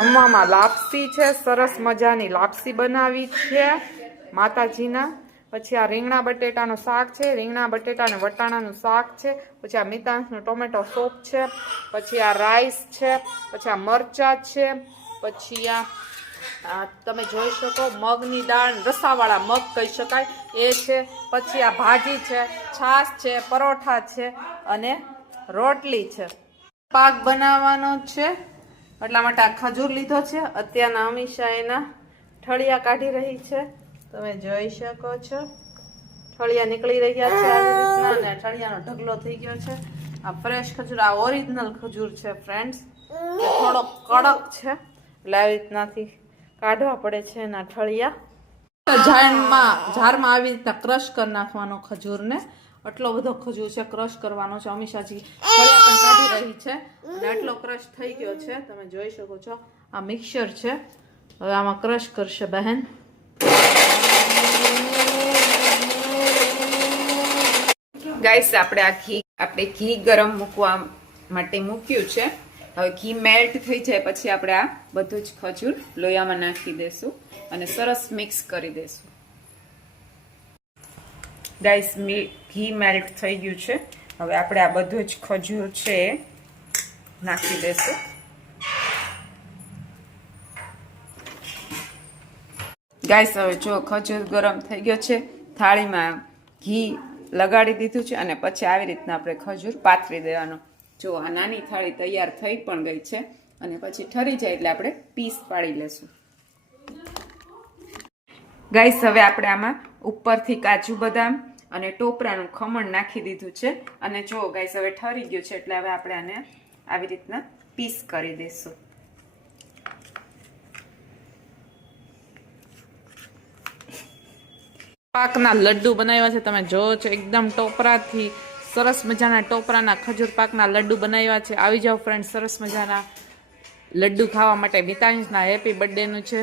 જમવામાં લાપસી છે, સરસ મજાની લાપસી બનાવી છે માતાજીના. પછી આ રીંગણા બટેટાનું શાક છે, રીંગણા બટેટા અને વટાણાનું શાક છે. પછી આ મિતાંશનું ટોમેટો સૂપ છે. પછી આ રાઈસ છે. પછી આ મરચા છે. પછી આ તમે જોઈ શકો મગની દાળ, રસાવાળા મગ કહી શકાય એ છે. પછી આ ભાજી છે, છાશ છે, પરોઠા છે અને રોટલી છે. પાક બનાવવાનો છે એટલા માટે આ ખજૂર લીધો છે. અત્યારના અમીષા એના ઠળિયા કાઢી રહી છે, તમે જોઈ શકો છો. ઠળિયા નીકળી રહ્યા છે આવી રીતના અને ઠળિયાનો ઢગલો થઈ ગયો છે. આ ફ્રેશ ખજૂર, આ ઓરિજિનલ ખજૂર છે ફ્રેન્ડ્સ. થોડો કડક છે એટલે આવી રીતનાથી કાઢવા પડે છે એના ઠળિયા. ઝારમાં આવી રીતના ક્રશ કરી નાખવાનો ખજૂરને. આટલો બધો ખજૂર છે, ક્રશ કરવાનો છે. અમીષાજી ઠળિયા પણ કાઢી રહી છે અને આટલો ક્રશ થઈ ગયો છે, તમે જોઈ શકો છો. આ મિક્સર છે, હવે આમાં ક્રશ કરશે બહેન. ગાઈસ આપણે ઘી ગરમ મૂકવા માટે મૂક્યું છે. હવે ઘી મેલ્ટ થઈ જાય પછી આપણે આ બધું જ ખજૂર લોયામાં નાખી દેશું અને સરસ મિક્સ કરી દેશું. ગાઈસ ઘી મેલ્ટ થઈ ગયું છે. હવે આપણે આ બધું જ ખજૂર છે નાખી દેશું. ગાઈસ હવે જો ખજૂર ગરમ થઈ ગયો છે, થાળીમાં ઘી લગાડી દીધું છે અને પછી આવી રીતના આપણે ખજૂર પાથરી દેવાનો. જો આ નાની થાળી તૈયાર થઈ પણ ગઈ છે અને પછી ઠરી જાય એટલે આપણે પીસ પાડી લેશું. ગાઈસ હવે આપણે આમાં ઉપરથી કાજુ બદામ અને ટોપરાનું ખમણ નાખી દીધું છે અને જો ગાઈસ હવે ઠરી ગયું છે એટલે હવે આપણે આને આવી રીતના પીસ કરી દઈશું. પાકના લડ્ડુ બનાવ્યા છે, તમે જોવો છો એકદમ ટોપરાથી સરસ મજાના ટોપરાના ખજૂર પાકના લડ્ડુ બનાવ્યા છે. આવી જાઓ ફ્રેન્ડ, સરસ મજાના લડ્ડુ ખાવા માટે. મિતાંશના હેપી બર્થડેનું છે.